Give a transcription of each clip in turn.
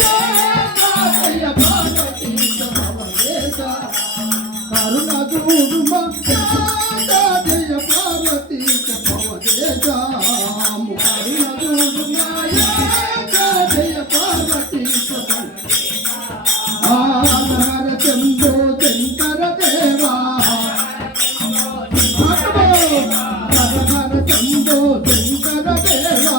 జయ పార్వతీ భవదేశ కరుణ చూడుమా జయ పార్వతీ భవదేశ కరుణ చూడుమా జయ పార్వతీ ఆధార చందో శంకర దేవా ఆధార చందో శంకర దేవా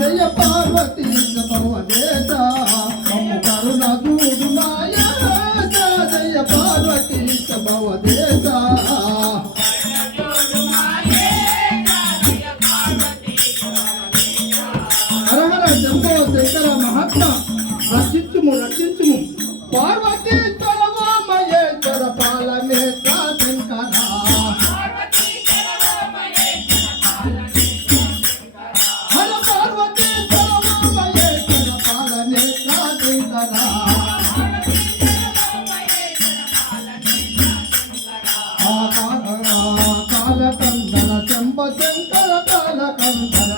జయ పార్వతి భవనేత మమ్ము కరుణ దూడు మాయా జయ పార్వతి భవదేత హరహర శంకర మహాత్మ. రక్షించుము రక్షి శంకర కాల కంకర